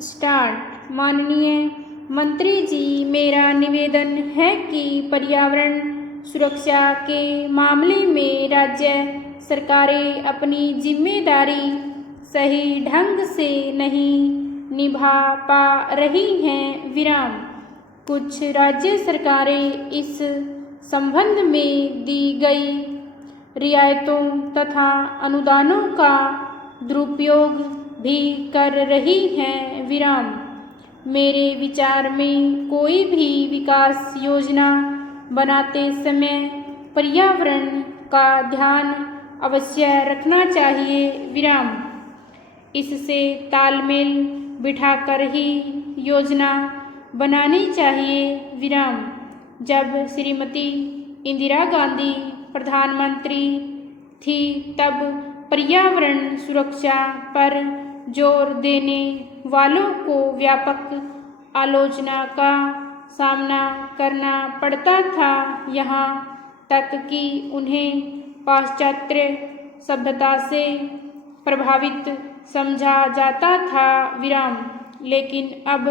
Start. माननीय मंत्री जी, मेरा निवेदन है कि पर्यावरण सुरक्षा के मामले में राज्य सरकारें अपनी जिम्मेदारी सही ढंग से नहीं निभा पा रही हैं। विराम। कुछ राज्य सरकारें इस संबंध में दी गई रियायतों तथा अनुदानों का दुरुपयोग भी कर रही हैं। विराम। मेरे विचार में कोई भी विकास योजना बनाते समय पर्यावरण का ध्यान अवश्य रखना चाहिए। विराम। इससे तालमेल बिठाकर ही योजना बनानी चाहिए। विराम। जब श्रीमती इंदिरा गांधी प्रधानमंत्री थी तब पर्यावरण सुरक्षा पर जोर देने वालों को व्यापक आलोचना का सामना करना पड़ता था, यहाँ तक कि उन्हें पाश्चात्य सभ्यता से प्रभावित समझा जाता था। विराम। लेकिन अब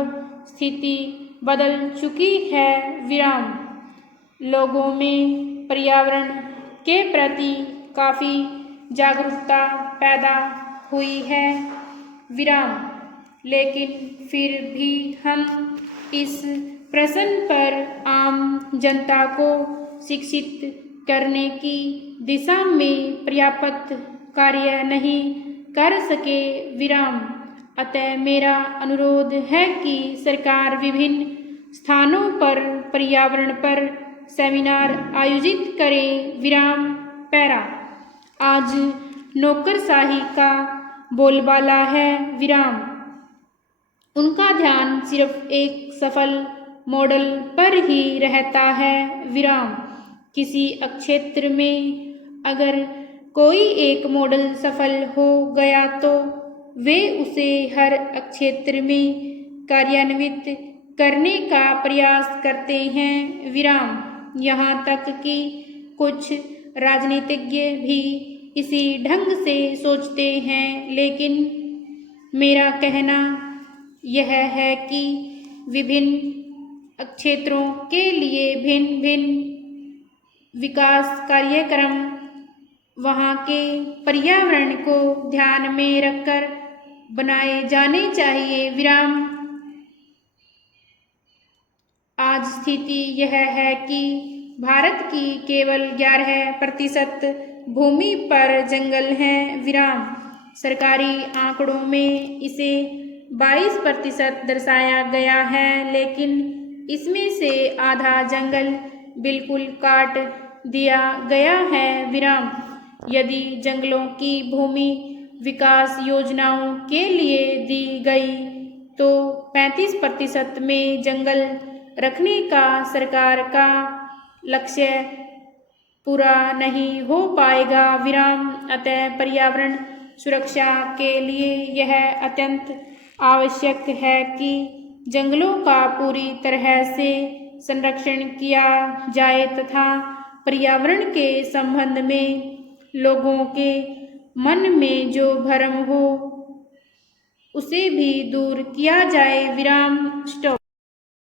स्थिति बदल चुकी है। विराम। लोगों में पर्यावरण के प्रति काफ़ी जागरूकता पैदा हुई है। विराम। लेकिन फिर भी हम इस प्रश्न पर आम जनता को शिक्षित करने की दिशा में पर्याप्त कार्य नहीं कर सके। विराम। अतः मेरा अनुरोध है कि सरकार विभिन्न स्थानों पर पर्यावरण पर सेमिनार आयोजित करे। विराम। पैरा। आज नौकरशाही का बोलबाला है। विराम। उनका ध्यान सिर्फ एक सफल मॉडल पर ही रहता है। विराम। किसी क्षेत्र में अगर कोई एक मॉडल सफल हो गया तो वे उसे हर क्षेत्र में कार्यान्वित करने का प्रयास करते हैं। विराम। यहाँ तक कि कुछ राजनीतिज्ञ भी इसी ढंग से सोचते हैं। लेकिन मेरा कहना यह है कि विभिन्न क्षेत्रों के लिए भिन्न भिन्न विकास कार्यक्रम वहाँ के पर्यावरण को ध्यान में रखकर बनाए जाने चाहिए। विराम। आज स्थिति यह है कि भारत की केवल 11% भूमि पर जंगल हैं। विराम। सरकारी आंकड़ों में इसे 22% दर्शाया गया है, लेकिन इसमें से आधा जंगल बिल्कुल काट दिया गया है। विराम। यदि जंगलों की भूमि विकास योजनाओं के लिए दी गई तो 35% में जंगल रखने का सरकार का लक्ष्य पूरा नहीं हो पाएगा। विराम। अतः पर्यावरण सुरक्षा के लिए यह अत्यंत आवश्यक है कि जंगलों का पूरी तरह से संरक्षण किया जाए तथा पर्यावरण के संबंध में लोगों के मन में जो भ्रम हो उसे भी दूर किया जाए। विराम। स्टॉप।